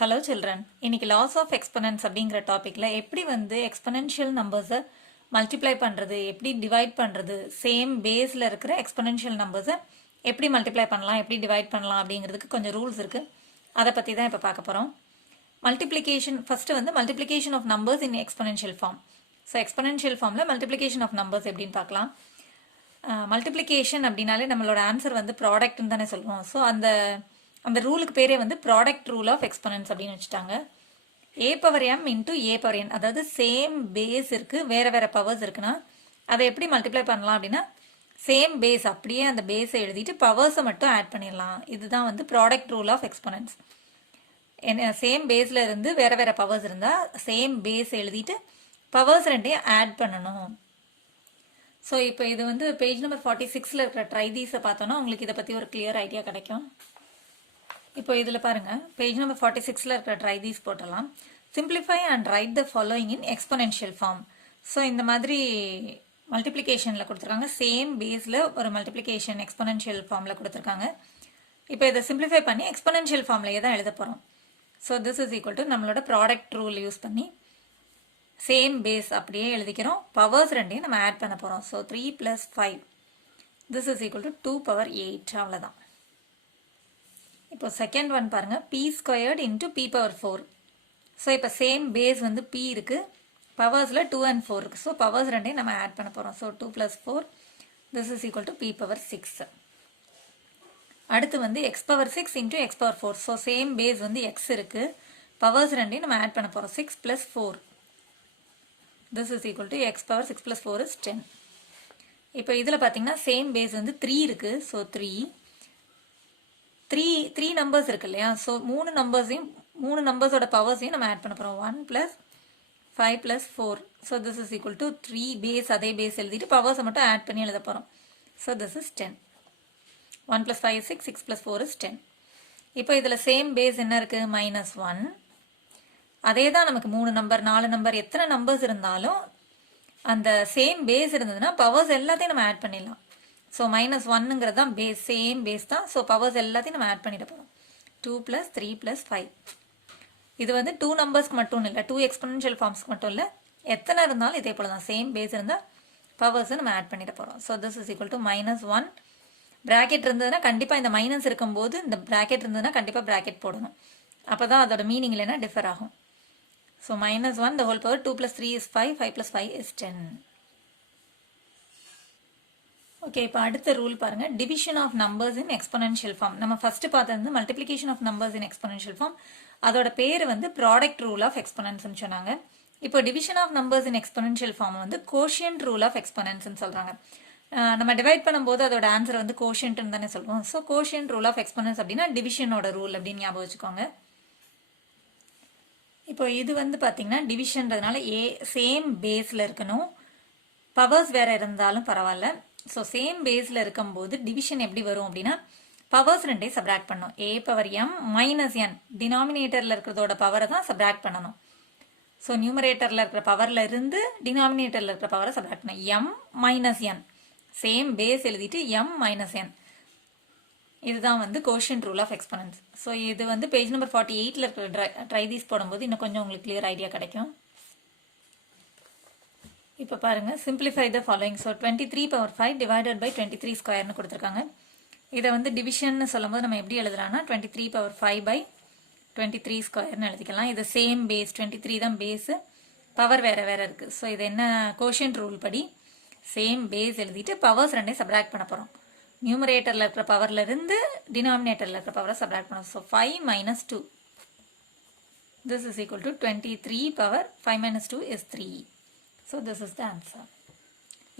Hello children, இன்னைக்கு loss of exponents அப்படிங்கிற டாப்பிக்கில் எப்படி எக்ஸ்பனென்ஷியல் நம்பர்ஸை மல்டிப்ளை பண்ணுறது, எப்படி டிவைட் பண்ணுறது, சேம் பேஸில் இருக்கிற எக்ஸ்பனென்ஷியல் நம்பர்ஸை எப்படி மல்டிப்ளை பண்ணலாம், எப்படி டிவைட் பண்ணலாம் அப்படிங்கிறதுக்கு கொஞ்சம் ரூல்ஸ் இருக்குது. அதை பற்றி தான் இப்போ பார்க்க போகிறோம். Multiplication first multiplication of numbers in exponential form. So exponential ஃபார்மில் மல்டிப்ளிகேஷன் ஆஃப் நம்பர்ஸ் எப்படின்னு பார்க்கலாம். மல்டிப்ளிகேஷன் அப்படின்னாலே நம்மளோட ஆன்சர் ப்ராடக்ட்னு தானே சொல்லுவோம். ஸோ அந்த ரூலுக்கு பேரே ப்ராடக்ட் ரூல் ஆஃப் எக்ஸ்பனன்ஸ் அப்படின்னு வச்சுட்டாங்க. ஏ power M into a power n, அதாவது சேம் பேஸ் இருக்குது, வேறு வேறு பவர்ஸ் இருக்குன்னா அதை எப்படி மல்டிப்ளை பண்ணலாம் அப்படின்னா சேம் பேஸ் அப்படியே அந்த பேஸை எழுதிட்டு பவர்ஸை மட்டும் ஆட் பண்ணிடலாம். இதுதான் product rule of exponents. Same பேஸில் இருந்து வேறு வேறு பவர்ஸ் இருந்தால் சேம் பேஸ் எழுதிட்டு பவர்ஸ் ரெண்டையும் ஆட் பண்ணணும். ஸோ இப்போ இது பேஜ் நம்பர் 46 இருக்கிற ட்ரைதீஸை பார்த்தோன்னா உங்களுக்கு இதை பற்றி ஒரு கிளியர் ஐடியா கிடைக்கும். இப்போ இதில் பாருங்கள், பேஜ் நம்பர் 46 இருக்கிற ட்ரைதீஸ் போட்டலாம். Simplify and write the following in exponential form. So இந்த மாதிரி மல்டிப்ளிகேஷனில் கொடுத்துருக்காங்க, சேம் பேஸில் ஒரு மல்டிப்ளிகேஷன் எக்ஸ்பனென்ஷியல் ஃபார்மில் கொடுத்துருக்காங்க. இப்போ இதை சிம்பிளிஃபை பண்ணி எக்ஸ்பனென்ஷியல் ஃபார்ம்லேயே தான் எழுத போகிறோம். So this is equal to நம்மளோட ப்ராடக்ட் ரூல் யூஸ் பண்ணி சேம் பேஸ் அப்படியே எழுதிக்கிறோம், பவர்ஸ் ரெண்டையும் நம்ம ஆட் பண்ண போகிறோம். So 3 + 5 this is equal to 2 power 8. அவ்வளோதான். இப்போ செகண்ட் ஒன் பாருங்கள், p² into p power 4. So இப்போ சேம் பேஸ் p இருக்குது, பவர்ஸில் 2 and 4 இருக்குது. ஸோ பவர்ஸ் ரெண்டையும் நம்ம ஆட் பண்ண போகிறோம். So 2 + 4 this is equal to p power 6. அடுத்து x power 6 into x power 4. So same base x இருக்குது, பவர்ஸ் ரெண்டையும் நம்ம ஆட் பண்ண போகிறோம். 6 + 4 this is equal to x power 6 + 4 is 10. இப்போ இதில் பார்த்தீங்கன்னா சேம் பேஸ் 3 இருக்குது. ஸோ 3 நம்பர்ஸ் இருக்கு இல்லையா. ஸோ மூணு நம்பர்ஸோட பவர்ஸையும் நம்ம ஆட் பண்ண போகிறோம். 1 + 5 + 4. So this is equal to 3 base, அதே பேஸ் எழுதிட்டு பவர்ஸை மட்டும் ஆட் பண்ணி எழுத போகிறோம். So this is 10. 1 + 5 is 6, 6 + 4 is 10. இப்போ இதில் சேம் பேஸ் என்ன இருக்குது, -1. அதே தான் நமக்கு 3 நம்பர் 4 நம்பர் எத்தனை நம்பர்ஸ் இருந்தாலும் அந்த சேம் பேஸ் இருந்ததுன்னா பவர்ஸ் எல்லாத்தையும் நம்ம ஆட் பண்ணிடலாம். ஸோ -1ங்கிறது தான் பேஸ், சேம் பேஸ் தான். ஸோ பவர்ஸ் எல்லாத்தையும் நம்ம ஆட் பண்ணிட போகிறோம். 2 + 3 + 5. இது 2 நம்பர்ஸ்க்கு மட்டும் இல்லை, 2 எக்ஸ்பனென்ஷியல் ஃபார்ம்ஸ்க்கு மட்டும் இல்லை, எத்தனை இருந்தாலும் இதே போல தான் சேம் பேஸ் இருந்தால் பவர்ஸை நம்ம ஆட் பண்ணிட போகிறோம். So this is equal to -1. Bracket இருந்ததுன்னா கண்டிப்பாக இந்த மைனஸ் இருக்கும்போது இந்த ப்ராக்கெட் இருந்ததுன்னா கண்டிப்பாக ப்ராக்கெட் போடணும், அப்போ தான் அதோட மீனிங் இல்லைன்னா டிஃபர் ஆகும். So -1 the whole power 2 + 3 is 5, 5 + 5 is 10. Okay, இப்போ அடுத்த ரூல் பாருங்கள், division of numbers in exponential form. நம்ம ஃபஸ்ட்டு பார்த்தது multiplication of numbers in exponential form. அதோட பேர் ப்ராடக்ட் ரூல் ஆஃப் எக்ஸ்பனன்ஸ்னு சொன்னாங்க. இப்போ division of numbers in exponential form quotient rule of எக்ஸ்பனன்ஸ்னு சொல்கிறாங்க. நம்ம டிவைட் பண்ணும்போது அதோட ஆன்சர் கோஷியன்ட்னு தானே சொல்லுவோம். So quotient rule of exponents அப்படின்னா டிவிஷனோட ரூல் அப்படின்னு ஞாபகம் வச்சுக்கோங்க. இப்போ இது பார்த்தீங்கன்னா டிவிஷன்றதுனால சேம் பேஸில் இருக்கணும், பவர்ஸ் வேறு இருந்தாலும் பரவாயில்ல. ஸோ சேம் பேஸில் இருக்கும்போது டிவிஷன் எப்படி வரும் அப்படின்னா பவர்ஸ் ரெண்டையும் சப்ராக்ட் பண்ணணும். a பவர் m - n டினாமினேட்டரில் இருக்கிறதோட பவரை தான் சப்ராக்ட் பண்ணணும். ஸோ நியூமரேட்டரில் இருக்கிற பவரில் இருந்து டினாமினேட்டரில் இருக்கிற பவரை சப்ராக்ட் பண்ணணும். m - n சேம் பேஸ் எழுதிட்டு m - n. இதுதான் quotient rule of exponents. So இது பேஜ் நம்பர் 48 இருக்கிற ட்ரைதீஸ் போடும்போது இன்னும் கொஞ்சம் உங்களுக்கு கிளியர் ஐடியா கிடைக்கும். இப்போ பாருங்கள், simplify the following. So 23 power 5 divided by 23 ஸ்கொயர்னு கொடுத்துருக்காங்க. இதை டிவிஷன் சொல்லும்போது நம்ம எப்படி எழுதலாம்னா 23 பவர் 5 பை 23 ஸ்கொயர்னு எழுதிக்கலாம். இது சேம் பேஸ், 23 தான் பேஸு, பவர் வேறு வேறு இருக்குது. ஸோ இது என்ன, கோஷியன்ட் ரூல் படி சேம் பேஸ் எழுதிட்டு பவர்ஸ் ரெண்டையும் சப்ராக்ட் பண்ண போகிறோம். நியூமரேட்டரில் இருக்கிற பவரில் இருந்து டினாமினேட்டரில் இருக்கிற பவரை சப்ராக்ட் பண்ணோம். So 5 - 2 this is equal to 23 power 5 - 2 is 3. So this is the answer.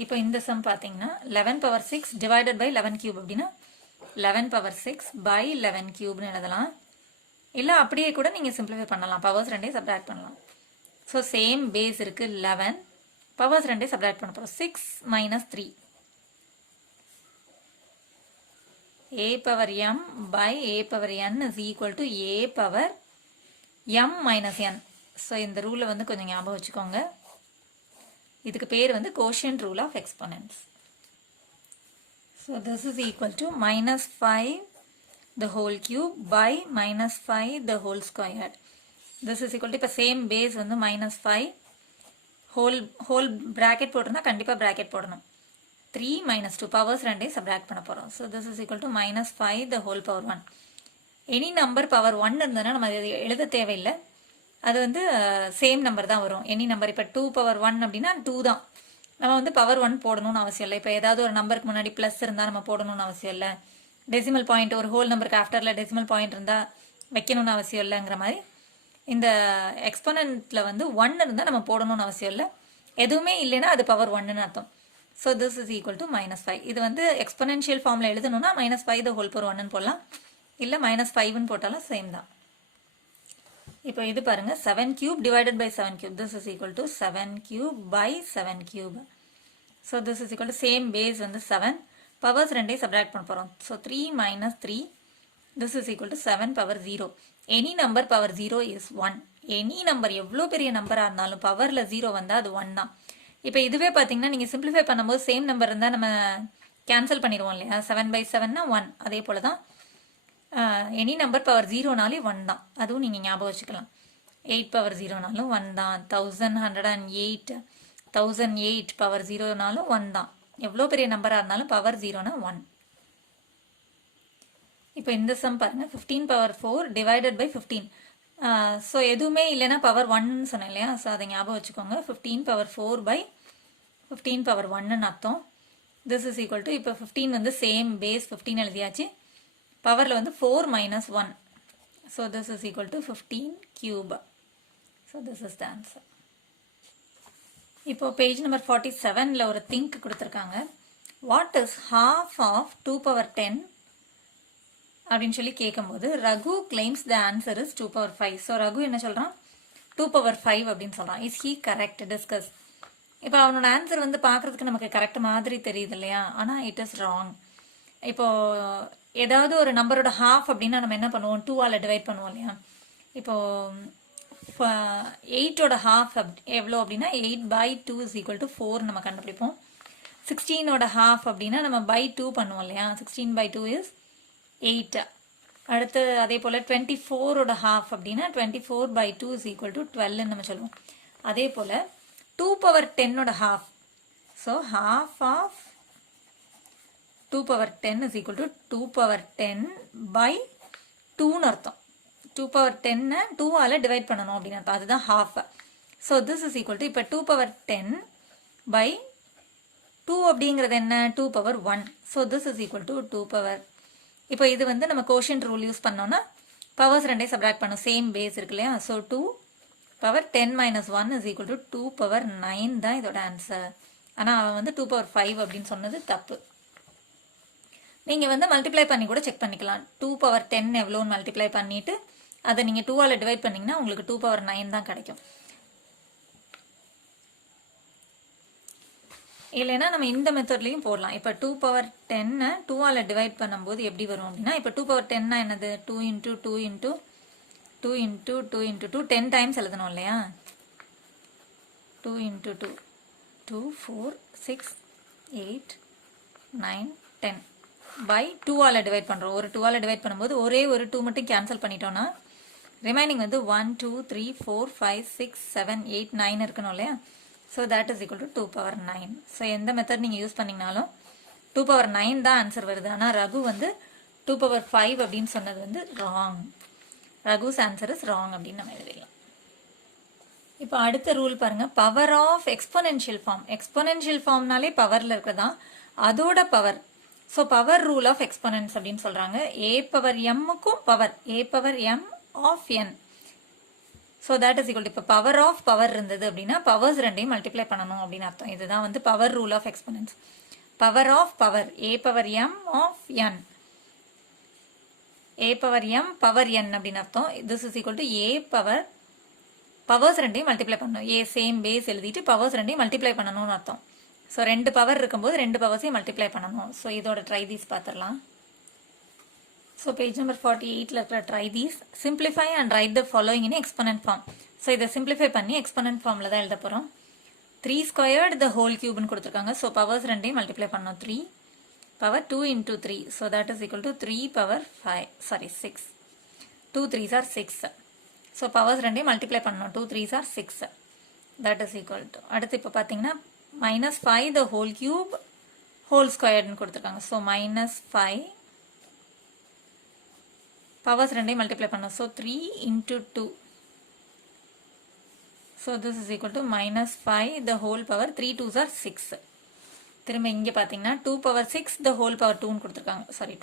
இப்போ இந்த சம் பார்த்தீங்கன்னா 11 பவர் 6 டிவைடட் பை 11 கியூப் அப்படின்னா 11 பவர் 6 பை 11 கியூப்னு எழுதலாம். இல்லை அப்படியே கூட நீங்கள் சிம்பிளிஃபை பண்ணலாம், பவர்ஸ் ரெண்டையும் சப்ராக்ட் பண்ணலாம். ஸோ சேம் பேஸ் இருக்குது 11, பவர்ஸ் ரெண்டையும் சப்ராக்ட் பண்ண போகிறோம். 6 - 3 a power m by a power n is equal to a power m - n. So இந்த ரூலை கொஞ்சம் ஞாபகம் வச்சுக்கோங்க. இதுக்கு பேர் quotient rule of exponents. So this is equal to -5 the whole cube by minus 5 the whole squared. This is equal to இப்போ same base வந்து minus 5 whole bracket போட்டுருந்தா கண்டிப்பா bracket போடணும். 3 minus 2 powers ரெண்டே subtract பண்ண போறோம். So this is equal to minus 5 the whole power 1. Any number power 1 இருந்ததுன்னா நம்ம எழுத தேவையில்லை. அது வந்து சேம் நம்பர் தான் வரும். எனி நம்பர் இப்போ 2 பவர் 1 அப்படின்னா 2 தான். நம்ம வந்து பவர் 1 போடணும்னு அவசியம் இல்லை. இப்போ ஏதாவது ஒரு நம்பருக்கு முன்னாடி ப்ளஸ் இருந்தால் நம்ம போடணும்னு அவசியம் இல்லை. டெசிமல் பாயிண்ட் ஒரு ஹோல் நம்பருக்கு ஆஃப்டரில் டெசிமல் பாயிண்ட் இருந்தால் வைக்கணும்னு அவசியம் இல்லைங்கிற மாதிரி இந்த எக்ஸ்போனன்ட்டில் வந்து 1 இருந்தால் நம்ம போடணும்னு அவசியம் இல்லை. எதுவுமே இல்லைன்னா அது பவர் 1ன்னு அர்த்தம். So this is equal to minus 5. இது வந்து எக்ஸ்போனென்ஷியல் ஃபார்மில் எழுதணும்னா minus 5 the whole power 1ன்னு போடலாம். இல்லை minus 5ன்னு போட்டாலும் சேம் தான். இப்போ இது பாருங்க 7 cube divided by 7 cube. This is equal to 7 cube by 7 cube. So this is equal to same base வந்து 7. Powers ரெண்டே subtract பண்ண போறோம். So 3 minus 3. This is equal to 7 power 0. Any number power 0 is 1. Any number எவ்வளோ பெரிய நம்பரா இருந்தாலும் பவர்ல 0 வந்தா அது 1 தான். இப்போ இதுவே பார்த்தீங்கன்னா நீங்க சிம்பிளிஃபை பண்ணும்போது சேம் நம்பர் இருந்தால் நம்ம கேன்சல் பண்ணிடுவோம் இல்லையா? 7 by 7னா 1. அதே போல தான் எனி நம்பர் பவர் 0நாலே 1 தான். அதுவும் நீங்கள் ஞாபகம் வச்சுக்கலாம். 8 பவர் 0நாலும் 1 தான். 1008 பவர் 0நாலும் 1 தான். எவ்வளோ பெரிய நம்பராக இருந்தாலும் பவர் 0னா 1. இப்போ இந்த சம் பாருங்க 15 பவர் 4 டிவைடட் பை 15. ஸோ எதுவுமே இல்லைன்னா பவர் 1ன்னு சொன்னேன் இல்லையா? ஸோ அதை ஞாபகம் வச்சுக்கோங்க. 15 பவர் 4 பை 15 பவர் 1ன்னு அர்த்தம். திஸ் இஸ் ஈக்குவல் டு இப்போ 15 வந்து சேம் பேஸ் 15 எழுதியாச்சு. பவரில் வந்து 4 minus 1. So this is equal to 15 cube. So this is the answer. இப்போ பேஜ் நம்பர் 47ல ஒரு திங்க் கொடுத்துருக்காங்க. What is half of 2 power 10 அப்படின்னு சொல்லி கேட்கும்போது Raghu claims the answer is 2 power 5. So Raghu என்ன சொல்கிறான்? 2 power 5 அப்படின்னு சொல்கிறான். Is he correct? டிஸ்கஸ். இப்போ அவனோட ஆன்சர் வந்து பார்க்குறதுக்கு நமக்கு கரெக்ட் மாதிரி தெரியுது இல்லையா? ஆனால் இட் இஸ் ராங். இப்போ ஏதாவது ஒரு நம்பரோட ஹாஃப் அப்படின்னா நம்ம என்ன பண்ணுவோம்? 2ஆல் டிவைட் பண்ணுவோம் இல்லையா? இப்போ 8ஓட ஹாஃப் எவ்வளோ அப்படின்னா 8 by 2 is equal to 4 நம்ம கண்டுபிடிப்போம். 16ஓட ஹாஃப் அப்படின்னா நம்ம by 2 பண்ணுவோம் இல்லையா? 16 by 2 is 8. அடுத்து அதே போல் 24ஓட ஹாஃப் அப்படின்னா 24 by 2 is equal to 12 நம்ம சொல்லுவோம். அதே போல் 2 power 10ஓட half. So half of 2 power 10 is equal to 2 power 10 by 2ன்னு அர்த்தம். 2 power 10 2ஆல் டிவைட் பண்ணணும் அப்படின்னு அர்த்தம். அதுதான் half. So this is equal to இப்போ 2 power 10 by 2 அப்படிங்கிறது என்ன? 2 power 1. So this is equal to 2 power. இப்போ இது வந்து நம்ம கோஷன்ட் ரூல் யூஸ் பண்ணோம்னா பவர்ஸ் ரெண்டே சப்ராக்ட் பண்ணும். சேம் பேஸ் இருக்கு இல்லையா? So 2 power 10 minus 1 is equal to 2 power 9 தான் இதோட ஆன்சர். ஆனால் அவன் வந்து 2 power 5 அப்படின்னு சொன்னது தப்பு. நீங்கள் வந்து மல்டிப்ளை பண்ணி கூட செக் பண்ணிக்கலாம். 2 power 10 எவ்வளோன்னு மல்டிப்ளை பண்ணிவிட்டு அதை நீங்கள் 2ஆல் டிவைட் பண்ணிங்கன்னா உங்களுக்கு 2 power 9 தான் கிடைக்கும். இல்லைன்னா நம்ம இந்த மெத்தட்லையும் போடலாம். இப்போ 2 power 10 2ஆல் டிவைட் பண்ணும்போது எப்படி வரும் அப்படின்னா, இப்போ 2 power 10 என்னது? 2 into 2 into 2 into 2 into 2 10 times எழுதணும் இல்லையா? 2 into 2 2 4 6 8 9 10 by 2ஆல் டிவைட் பண்ணுறோம். ஒரு 2ஆல் டிவைட் பண்ணும்போது ஒரே ஒரு 2 மட்டும் கேன்சல் பண்ணிட்டோன்னா ரிமைனிங் வந்து 1 2 3 4 5 6 7 8 9 இருக்கணும் இல்லையா? So that is equal to 2 power 9. So எந்த மெத்தட் நீங்கள் யூஸ் பண்ணிங்கனாலும் 2 power 9 தான் ஆன்சர் வருது. ஆனால் ரகு வந்து 2 power 5 அப்படின்னு சொன்னது வந்து wrong. Raghu's answer is wrong அப்படின்னு நம்ம எழுதிடலாம். இப்போ அடுத்த ரூல் பாருங்க. Power of exponential form. Exponential ஃபார்ம்னாலே பவரில் இருக்கிறதா அதோட power. So power rule of exponents அப்படின்னு சொல்கிறாங்க. ஏ பவர் எம்முக்கும் power a power m of n. So that is equal. இப்போ பவர் ஆஃப் பவர் இருந்தது அப்படின்னா பவர்ஸ் ரெண்டையும் மல்டிப்ளை பண்ணணும் அப்படின்னு அர்த்தம். இதுதான் வந்து power rule of exponents. Power of power a power m of n. A power m power n அப்படின்னு அர்த்தம். This is equal to a power powers ரெண்டையும் மல்டிப்ளை பண்ணணும். ஏ சேம் பேஸ் எழுதிட்டு பவர்ஸ் ரெண்டையும் மல்டிப்ளை பண்ணணும்னு அர்த்தம். ஸோ 2 பவர் இருக்கும்போது 2 பவர்ஸையும் மல்டிப்ளை பண்ணணும். ஸோ இதோட ட்ரை தீஸ் பார்த்துடலாம். ஸோ பேஜ் நம்பர் 48ல் இருக்கிற try these. Simplify and write the following in exponent form. So இதை சிம்பிளிஃபை பண்ணி எக்ஸ்போனன்ட் ஃபார்மில் தான் எழுத போகிறோம். 3 ஸ்கொயர்டு த ஹோல் கியூப்னு கொடுத்துருக்காங்க. ஸோ பவர்ஸ் ரெண்டையும் மல்டிப்ளை பண்ணணும். 3 power 2 into 3. So that is equal to 3 power 6. 2 3s are 6. So powers ரெண்டையும் multiply பண்ணணும். 2 3s are 6. That is equal to. அடுத்து இப்போ பார்த்தீங்கன்னா minus 5 the whole cube whole squared கொடுத்துருக்காங்க. So minus 5 powers ரெண்டையும் multiply பண்ணணும். So 3 into 2. So this is equal to minus 5 the whole power 3 2s are 6. திரும்ப இங்கே பார்த்தீங்கன்னா 2 power 6 the whole power 2 கொடுத்துருக்காங்க. Sorry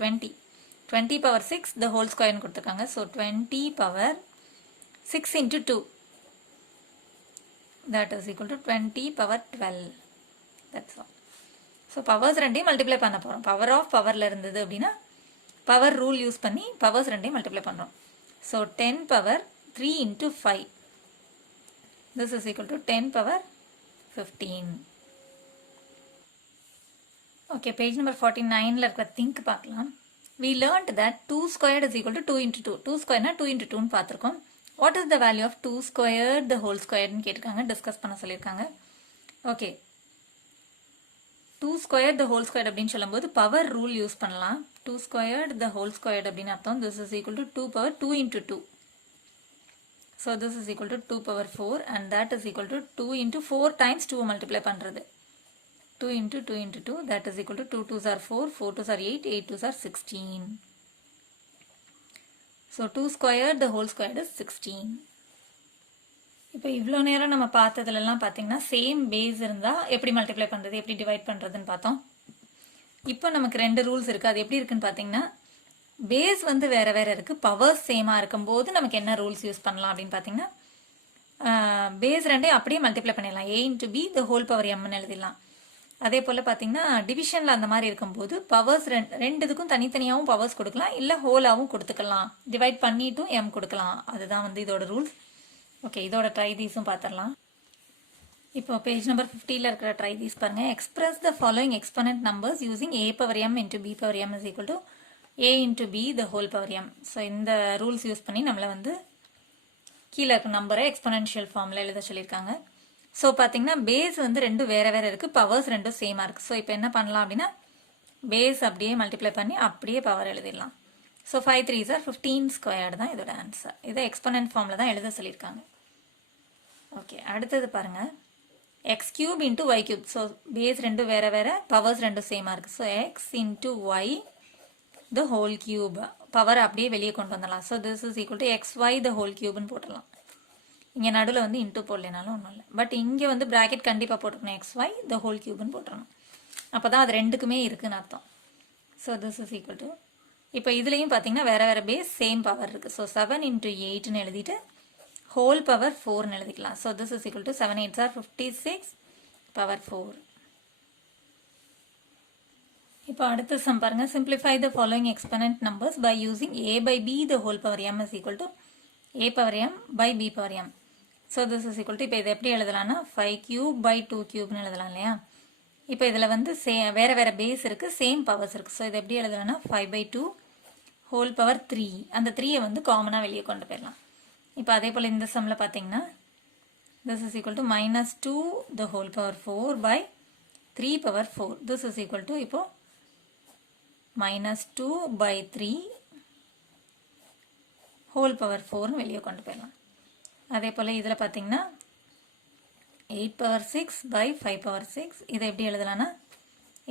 20 power 6 the whole square கொடுத்துருக்காங்க. So 20 power 6 into 2 that is equal to 20 power 12. That's all. So powers ரெண்டையும் multiply பண்ண போகிறோம். Power of பவரில் இருந்தது அப்படின்னா பவர் ரூல் யூஸ் பண்ணி பவர்ஸ் ரெண்டையும் மல்டிப்ளை பண்ணுறோம். So 10 power 3 into 5 this is equal to 10 power 15. Okay, page number 49ல இருக்கிற think பார்க்கலாம். We learned that 2 squared is equal to 2 into 2. 2 squared na 2 into 2 னு பார்த்திருக்கோம். What is the value of 2 squared the whole squared னு கேட்டிருக்காங்க, discuss பண்ண சொல்லியிருக்காங்க. Okay, 2 squared the whole squared அப்படின்னு சொல்லும்போது பவர் ரூல் யூஸ் பண்ணலாம். 2 squared the whole squared அப்படின்னு அர்த்தம் this is equal to 2 power 2 into 2. So this is equal to 2 power 4 and that is equal to 2 into 4 times 2 multiply பண்ணுறது. 2 into 2 into 2 that is equal to 2 2s are 4, 4 2s are 8, 8 2s are 16. So 2 squared the whole squared is 16. இப்போ இவ்வளோ நேரம் நம்ம பார்த்ததுலலாம் பார்த்தீங்கன்னா same base இருந்தால் எப்படி multiply பண்ணுறது, எப்படி டிவைட் பண்ணுறதுன்னு பார்த்தோம். இப்போ நமக்கு 2 ரூல்ஸ் இருக்குது. அது எப்படி இருக்குன்னு பார்த்தீங்கன்னா பேஸ் வந்து வேறு வேறு இருக்குது, பவர்ஸ் சேமாக இருக்கும்போது நமக்கு என்ன ரூல்ஸ் யூஸ் பண்ணலாம் அப்படின்னு பார்த்தீங்கன்னா பேஸ் ரெண்டையும் அப்படியே மல்டிப்ளை பண்ணிடலாம். a into b the whole power mன்னு எழுதிடலாம். அதே போல் பார்த்தீங்கன்னா டிவிஷனில் அந்த மாதிரி இருக்கும்போது பவர்ஸ் ரெண்டுத்துக்கும் தனித்தனியாகவும் பவர்ஸ் கொடுக்கலாம், இல்லை ஹோலாகவும் கொடுத்துக்கலாம், டிவைட் பண்ணிட்டும் m கொடுக்கலாம். அதுதான் வந்து இதோட ரூல்ஸ். ஓகே, இதோட ட்ரை தீஸும் பார்த்துடலாம். இப்போ பேஜ் நம்பர் 50ல இருக்கிற ட்ரை தீஸ் பாருங்கள். Express the following exponent numbers using a power m into b power m is equal to a into b the whole power m. So இந்த rules use பண்ணி நம்மளை வந்து கீழே இருக்க நம்பரை எக்ஸ்போனன்ஷியல் ஃபார்மில் எழுத சொல்லியிருக்காங்க. ஸோ பார்த்தீங்கன்னா பேஸ் வந்து ரெண்டும் வேறு வேறு இருக்குது, பவர்ஸ் ரெண்டும் சேமாக இருக்குது. ஸோ இப்போ என்ன பண்ணலாம் அப்படின்னா பேஸ் அப்படியே மல்டிப்ளை பண்ணி அப்படியே பவர் எழுதிடலாம். ஸோ 5 3s are 15 ஸ்கொயர்டு தான் இதோட ஆன்சர். இதை எக்ஸ்போனன்ட் ஃபார்மில் தான் எழுத சொல்லியிருக்காங்க. ஓகே, அடுத்தது பாருங்கள். X cube into y cube. So base ரெண்டும் வேறு வேறு, பவர்ஸ் ரெண்டும் சேமாக இருக்குது. So x into y the whole cube, power அப்படியே வெளியே கொண்டு வந்துடலாம். So this is equal to x y the whole கியூப்னு போட்டுடலாம். இங்கே நடுவில் வந்து இன்ட்டு போடலனாலும் ஒன்றும் இல்லை, பட் இங்கே வந்து ப்ராக்கெட் கண்டிப்பாக போட்டுக்கணும். எக்ஸ் ஒய் த ஹோல் கியூப்னு போட்டுறணும், அப்போ தான் அது ரெண்டுக்குமே இருக்குன்னு அர்த்தம். So this is equal to இப்போ இதுலேயும் பார்த்தீங்கன்னா வேறு வேறு பேஸ் சேம் பவர் இருக்குது. ஸோ 7 into 8ன்னு எழுதிட்டு ஹோல் பவர் 4ன்னு எழுதிக்கலாம். So this is equal to 7 8s are 56 power 4. இப்போ அடுத்த சம் பாருங்கள். Simplify the following exponent numbers by using a by b the whole power m is equal to a power m by b power m. So this is equal to இப்போ இதை எப்படி எழுதலாம்னா 5 cube by 2 cubeன்னு எழுதலாம் இல்லையா. இப்போ இதில் வந்து வேறு வேறு பேஸ் இருக்குது, சேம் பவர்ஸ் இருக்குது. ஸோ இதை எப்படி எழுதலாம்னா 5 by 2 ஹோல் பவர் 3. அந்த 3யை வந்து காமனாக வெளியே கொண்டு போயிடலாம். இப்போ அதே போல் இந்த சம்மில் பார்த்தீங்கன்னா this is equal to -2 the whole power 4 by 3 power 4. This is equal to இப்போது -2 by 3 ஹோல் பவர் 4னு வெளியே கொண்டு போயிடலாம். அதே போல் இதில் பார்த்தீங்கன்னா 8 power 6 by 5 power 6. இதை எப்படி எழுதலாம்னா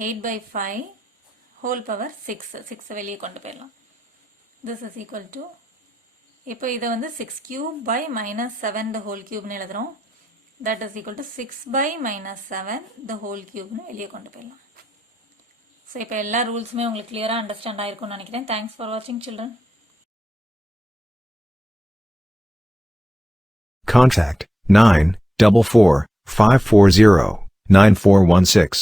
8 by 5 ஹோல் பவர் 6 வெளியே கொண்டு போயிடலாம். திஸ் இஸ் ஈக்குவல் டு இப்போ இதை வந்து 6 cube by -7 the whole cubeன்னு எழுதுகிறோம். That is equal to 6 by -7 the whole cubeன்னு வெளியே கொண்டு போயிடலாம். ஸோ இப்போ எல்லா ரூல்ஸுமே உங்களுக்கு கிளியராக அண்டர்ஸ்டாண்ட் ஆகிருக்கும்னு நினைக்கிறேன். தேங்க்ஸ் ஃபார் வாட்சிங் சில்ட்ரன். Contact 944 540 9416.